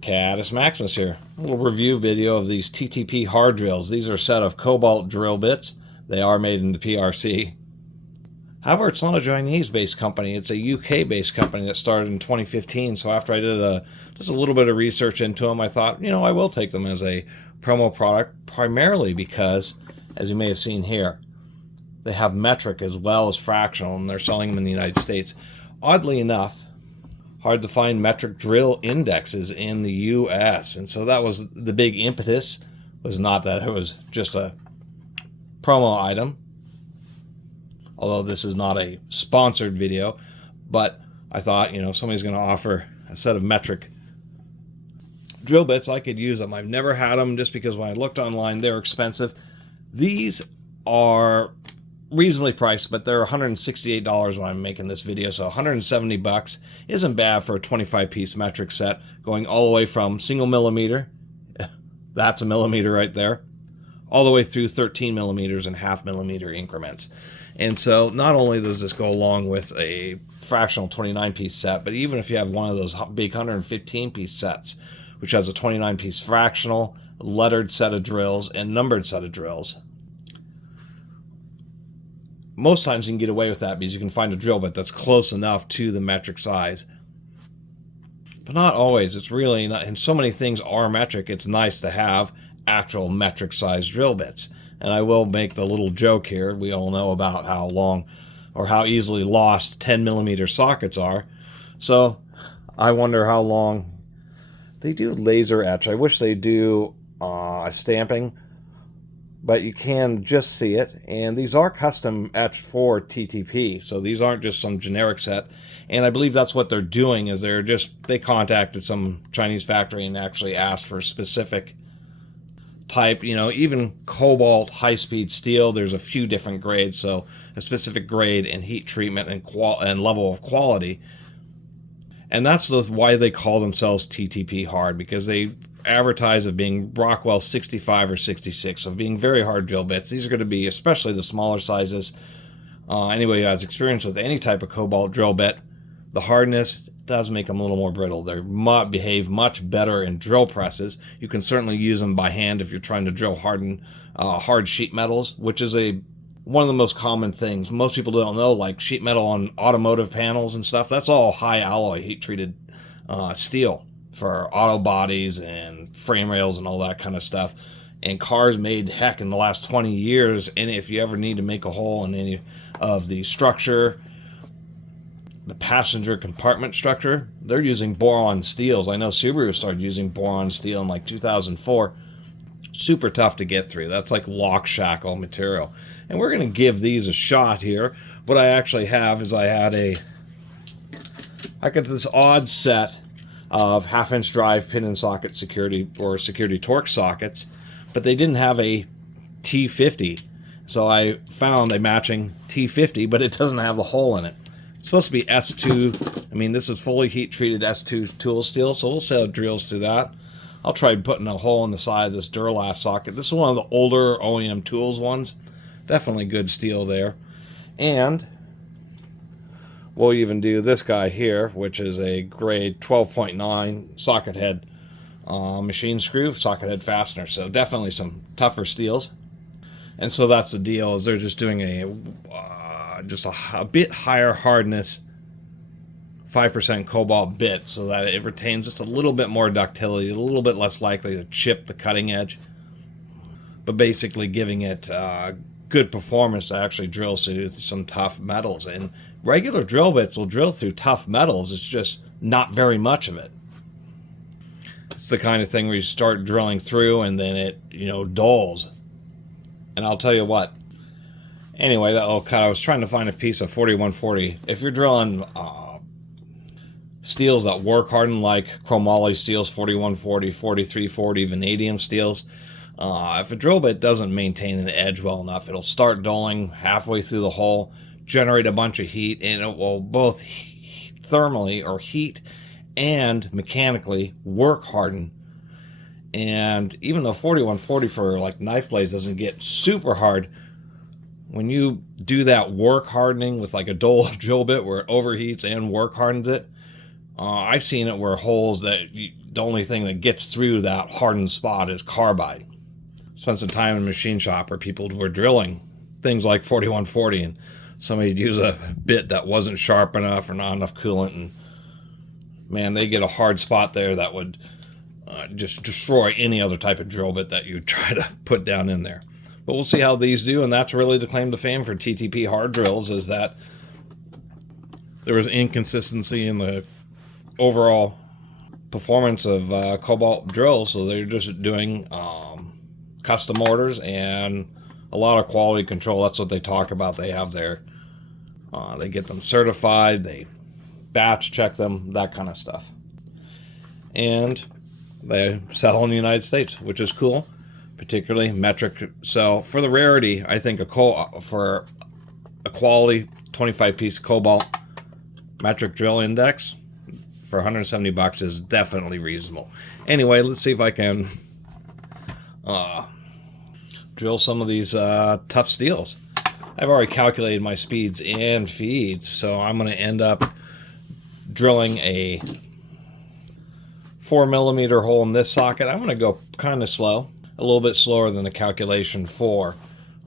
Catus Maximus here. A little review video of these TTP hard drills. These are a set of Cobalt drill bits. They are made in the PRC. However, it's not a Chinese-based company. It's a UK-based company that started in 2015. So after I did just a little bit of research into them, I thought, I will take them as a promo product, primarily because, as you may have seen here, they have metric as well as fractional, and they're selling them in the United States. Oddly enough, hard to find metric drill indexes in the US, and so that was the big impetus. Was not that it was just a promo item, although this is not a sponsored video, but I thought, if somebody's going to offer a set of metric drill bits, I could use them. I've never had them just because when I looked online, they're expensive. These are reasonably priced, but they're $168 when I'm making this video, so $170 isn't bad for a 25-piece metric set, going all the way from single millimeter, that's a millimeter right there, all the way through 13 millimeters and half millimeter increments. And so not only does this go along with a fractional 29-piece set, but even if you have one of those big 115-piece sets, which has a 29-piece fractional, lettered set of drills, and numbered set of drills, most times you can get away with that because you can find a drill bit that's close enough to the metric size. But not always. It's really not, and so many things are metric, it's nice to have actual metric size drill bits. And I will make the little joke here. We all know about how long or how easily lost 10 millimeter sockets are. So I wonder how long they do laser etch. I wish they do a stamping, but you can just see it. And these are custom etched for TTP, so these aren't just some generic set. And I believe that's what they're doing, is they contacted some Chinese factory and actually asked for a specific type. Even Cobalt high-speed steel, there's a few different grades, so a specific grade and heat treatment and level of quality. And that's why they call themselves TTP hard, because they advertise of being Rockwell 65 or 66, so being very hard drill bits. These are going to be, especially the smaller sizes. Anybody who has experience with any type of Cobalt drill bit, the hardness does make them a little more brittle. They behave much better in drill presses. You can certainly use them by hand if you're trying to drill hard sheet metals, which is one of the most common things. Most people don't know, like sheet metal on automotive panels and stuff, that's all high alloy heat treated steel for auto bodies and frame rails and all that kind of stuff. And cars made, heck, in the last 20 years, and if you ever need to make a hole in any of the structure, the passenger compartment structure, they're using boron steels. I know Subaru started using boron steel in like 2004. Super tough to get through. That's like lock shackle material. And we're going to give these a shot here. What I actually have is I got this odd set of half-inch drive pin and socket security torque sockets, but they didn't have a T50. So I found a matching T50, but it doesn't have the hole in it. It's supposed to be S2. This is fully heat-treated S2 tool steel, so we'll see how it drills through that. I'll try putting a hole in the side of this Duralast socket. This is one of the older OEM Tools ones. Definitely good steel there. And we'll even do this guy here, which is a grade 12.9 socket head machine screw, socket head fastener. So definitely some tougher steels. And so that's the deal, is they're just doing just a bit higher hardness 5% cobalt bit, so that it retains just a little bit more ductility, a little bit less likely to chip the cutting edge, but basically giving it good performance to actually drill through some tough metals. And regular drill bits will drill through tough metals, it's just not very much of it. It's the kind of thing where you start drilling through and then it dulls. And I'll tell you what, anyway, that little cut, I was trying to find a piece of 4140. If you're drilling steels that work hardened, like chromoly steels, 4140, 4340, vanadium steels, if a drill bit doesn't maintain an edge well enough, it'll start dulling halfway through the hole, generate a bunch of heat, and it will both thermally or heat and mechanically work harden. And even though 4140 for like knife blades doesn't get super hard, when you do that work hardening with like a dull drill bit where it overheats and work hardens it, I've seen it where holes that the only thing that gets through that hardened spot is carbide. Spent some time in a machine shop where people were drilling things like 4140, and somebody would use a bit that wasn't sharp enough or not enough coolant, and man, they get a hard spot there that would just destroy any other type of drill bit that you try to put down in there. But we'll see how these do, and that's really the claim to fame for TTP hard drills, is that there was inconsistency in the overall performance of Cobalt drills, so they're just doing custom orders and a lot of quality control. That's what they talk about. They have their, they get them certified, they batch check them, that kind of stuff. And they sell in the United States, which is cool, particularly metric. So for the rarity, I think for a quality 25-piece Cobalt metric drill index for 170 bucks is definitely reasonable. Anyway, let's see if I can drill some of these tough steels. I've already calculated my speeds and feeds, so I'm going to end up drilling a 4mm hole in this socket. I'm going to go kind of slow, a little bit slower than the calculation for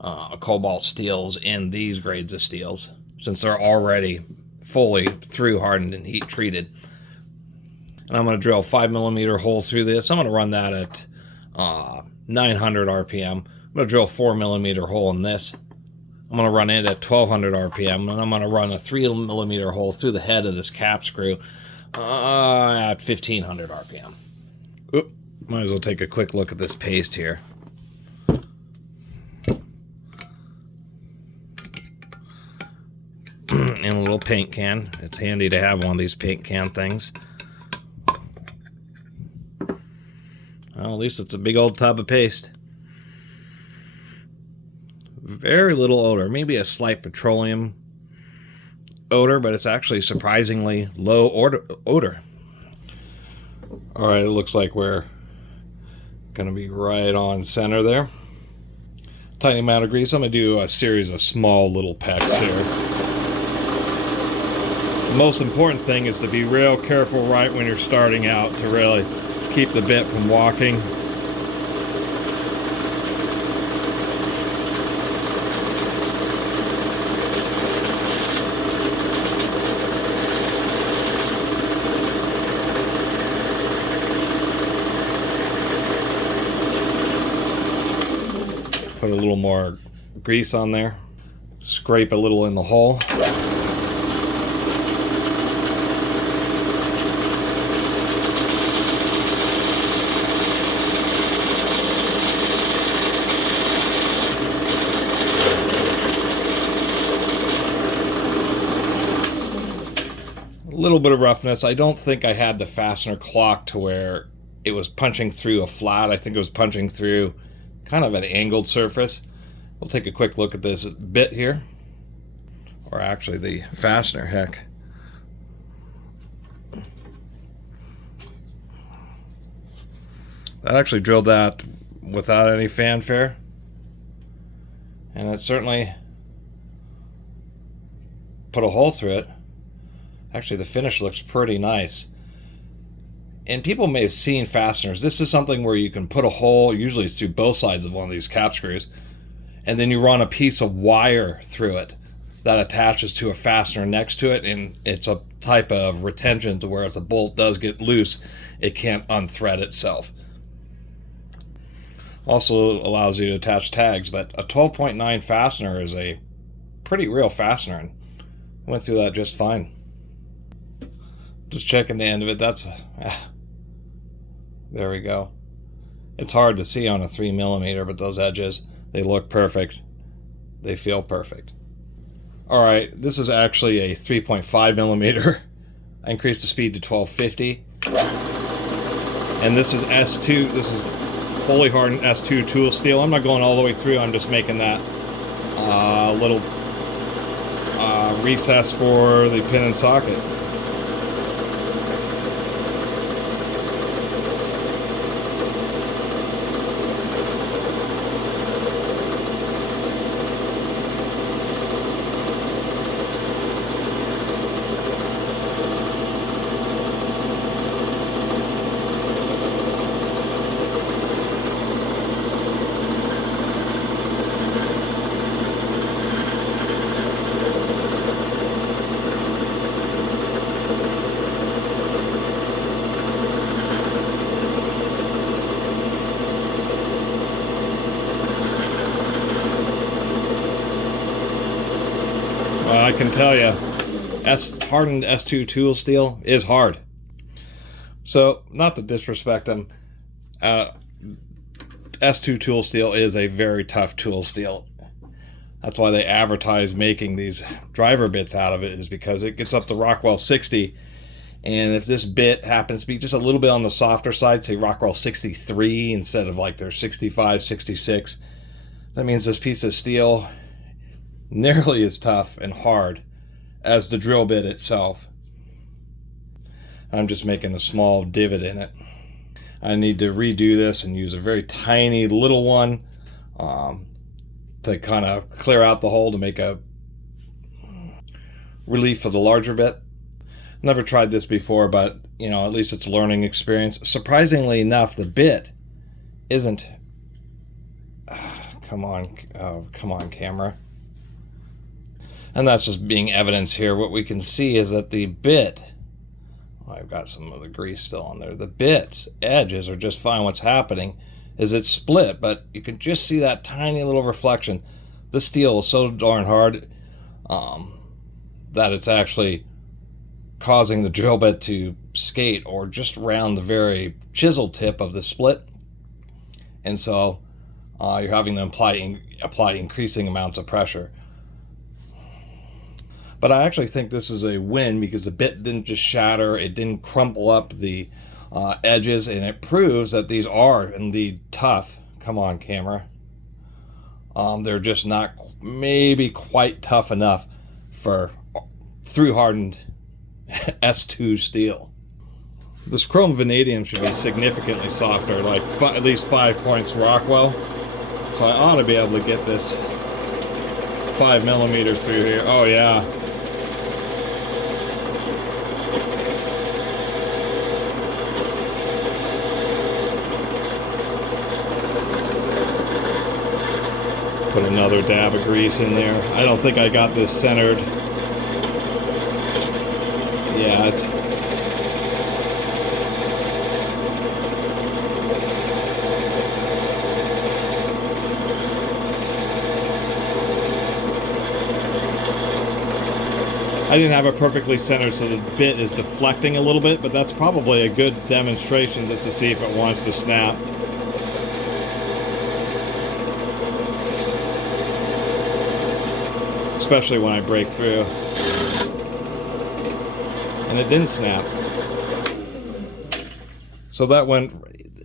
Cobalt steels in these grades of steels, since they're already fully through hardened and heat treated. And I'm going to drill a 5mm hole through this. I'm going to run that at 900 RPM. I'm going to drill a 4mm hole in this. I'm going to run it at 1200 RPM, and I'm going to run a 3mm hole through the head of this cap screw at 1500 RPM. Oop, might as well take a quick look at this paste here. In a little paint can. It's handy to have one of these paint can things. Well, at least it's a big old tub of paste. Very little odor, maybe a slight petroleum odor, but it's actually surprisingly low odor. All right, it looks like we're going to be right on center there. Tiny amount of grease. I'm going to do a series of small little pecks here. The most important thing is to be real careful right when you're starting out to really keep the bit from walking. Put a little more grease on there. Scrape a little in the hole. A little bit of roughness. I don't think I had the fastener clocked to where it was punching through a flat. I think it was punching through kind of an angled surface. We'll take a quick look at this bit here, or actually the fastener, heck. That actually drilled that without any fanfare, and it certainly put a hole through it. Actually, the finish looks pretty nice. And people may have seen fasteners. This is something where you can put a hole, usually it's through both sides of one of these cap screws, and then you run a piece of wire through it that attaches to a fastener next to it, and it's a type of retention to where if the bolt does get loose, it can't unthread itself. Also allows you to attach tags, but a 12.9 fastener is a pretty real fastener, and went through that just fine. Just checking the end of it. That's there we go. It's hard to see on a 3mm, but those edges, they look perfect. They feel perfect. All right, this is actually a 3.5mm. I increased the speed to 1250. And this is S2. This is fully hardened S2 tool steel. I'm not going all the way through. I'm just making that little recess for the pin and socket. I can tell you, hardened S2 tool steel is hard. So, not to disrespect them, S2 tool steel is a very tough tool steel. That's why they advertise making these driver bits out of it, is because it gets up to Rockwell 60. And if this bit happens to be just a little bit on the softer side, say Rockwell 63 instead of like their 65, 66, that means this piece of steel nearly as tough and hard as the drill bit itself. I'm just making a small divot in it. I need to redo this and use a very tiny little one to kind of clear out the hole to make a relief for the larger bit. Never tried this before, but you know, at least it's a learning experience. Surprisingly enough, the bit isn't come on camera. And that's just being evidence here. What we can see is that the bit, I've got some of the grease still on there, the bit's edges are just fine. What's happening is it's split, but you can just see that tiny little reflection. This steel is so darn hard that it's actually causing the drill bit to skate or just around the very chisel tip of the split. And so you're having to apply increasing amounts of pressure. But I actually think this is a win because the bit didn't just shatter, it didn't crumple up the edges, and it proves that these are indeed tough. Come on, camera. They're just not maybe quite tough enough for through hardened S2 steel. This chrome vanadium should be significantly softer, like at least 5 points Rockwell. So I ought to be able to get this 5mm through here. Oh yeah. Put another dab of grease in there. I don't think I got this centered. Yeah, it's... I didn't have it perfectly centered, so the bit is deflecting a little bit, but that's probably a good demonstration just to see if it wants to snap. Especially when I break through. And it didn't snap. So that went,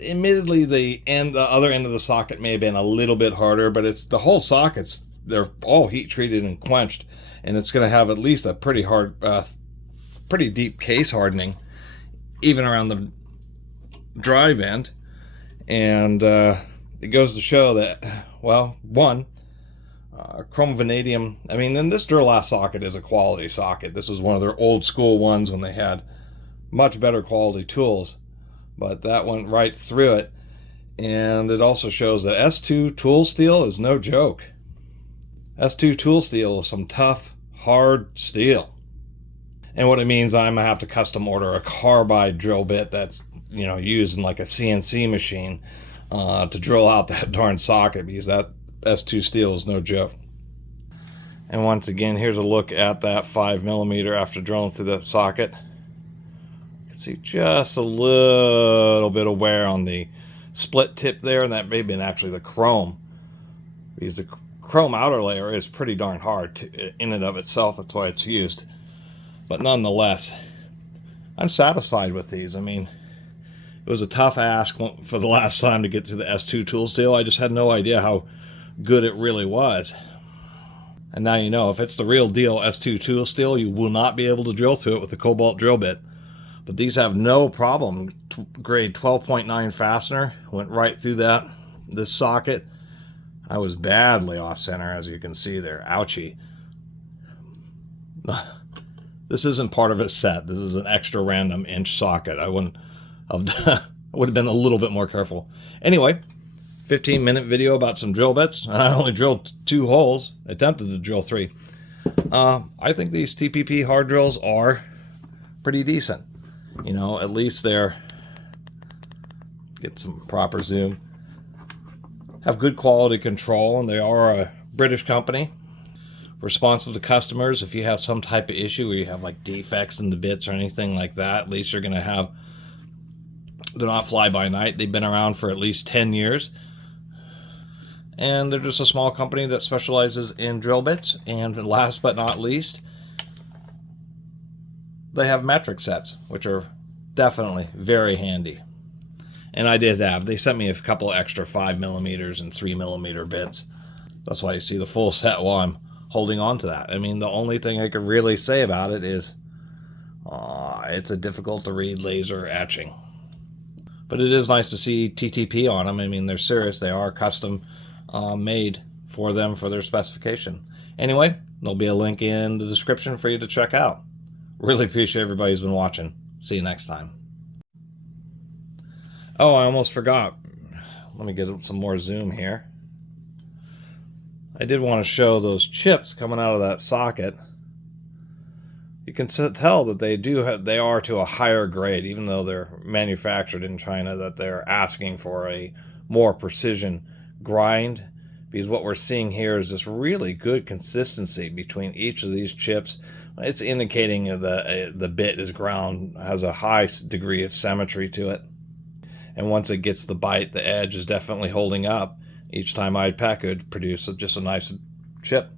admittedly the other end of the socket may have been a little bit harder, but it's the whole sockets, they're all heat treated and quenched, and it's going to have at least a pretty hard, pretty deep case hardening, even around the drive end. And it goes to show that, well, one, chrome vanadium, I mean, and this Duralast socket is a quality socket. This is one of their old school ones when they had much better quality tools, but that went right through it. And it also shows that S2 tool steel is no joke. S2 tool steel is some tough, hard steel. And what it means, I'm gonna have to custom order a carbide drill bit that's, you know, used in like a CNC machine to drill out that darn socket, because that S2 steel is no joke. And once again, here's a look at that 5mm after drilling through the socket. You can see just a little bit of wear on the split tip there, and that may have been actually the chrome, because the chrome outer layer is pretty darn hard in and of itself. That's why it's used. But nonetheless, I'm satisfied with these. I mean, it was a tough ask for the last time to get through the S2 tool steel. I just had no idea how good it really was. And now you know, if it's the real deal S2 tool steel, you will not be able to drill through it with the Cobalt drill bit. But these have no problem. Grade 12.9 fastener went right through this socket. I was badly off center, as you can see there. Ouchie. This isn't part of a set. This is an extra random inch socket. I would have been a little bit more careful. Anyway, 15-minute video about some drill bits. I only drilled 2 holes, attempted to drill 3. I think these TPP hard drills are pretty decent. You know, at least they're, get some proper zoom, have good quality control, and they are a British company. responsive to customers. If you have some type of issue where you have like defects in the bits or anything like that, at least you're going to have, they're not fly by night. They've been around for at least 10 years. And they're just a small company that specializes in drill bits. And last but not least, they have metric sets, which are definitely very handy. And I did have, they sent me a couple extra 5mm and 3mm bits. That's why you see the full set while I'm holding on to that. I mean, the only thing I could really say about it is it's a difficult to read laser etching. But it is nice to see TTP on them. I mean, they're serious. They are custom made for them for their specification. Anyway, there'll be a link in the description for you to check out. Really appreciate everybody who's been watching. See you next time. Oh, I almost forgot. Let me get some more zoom here. I did want to show those chips coming out of that socket. You can tell that they are to a higher grade, even though they're manufactured in China, that they're asking for a more precision grind, because what we're seeing here is this really good consistency between each of these chips. It's indicating the bit is ground, has a high degree of symmetry to it. And once it gets the bite, the edge is definitely holding up. Each time I'd pack it would produce just a nice chip.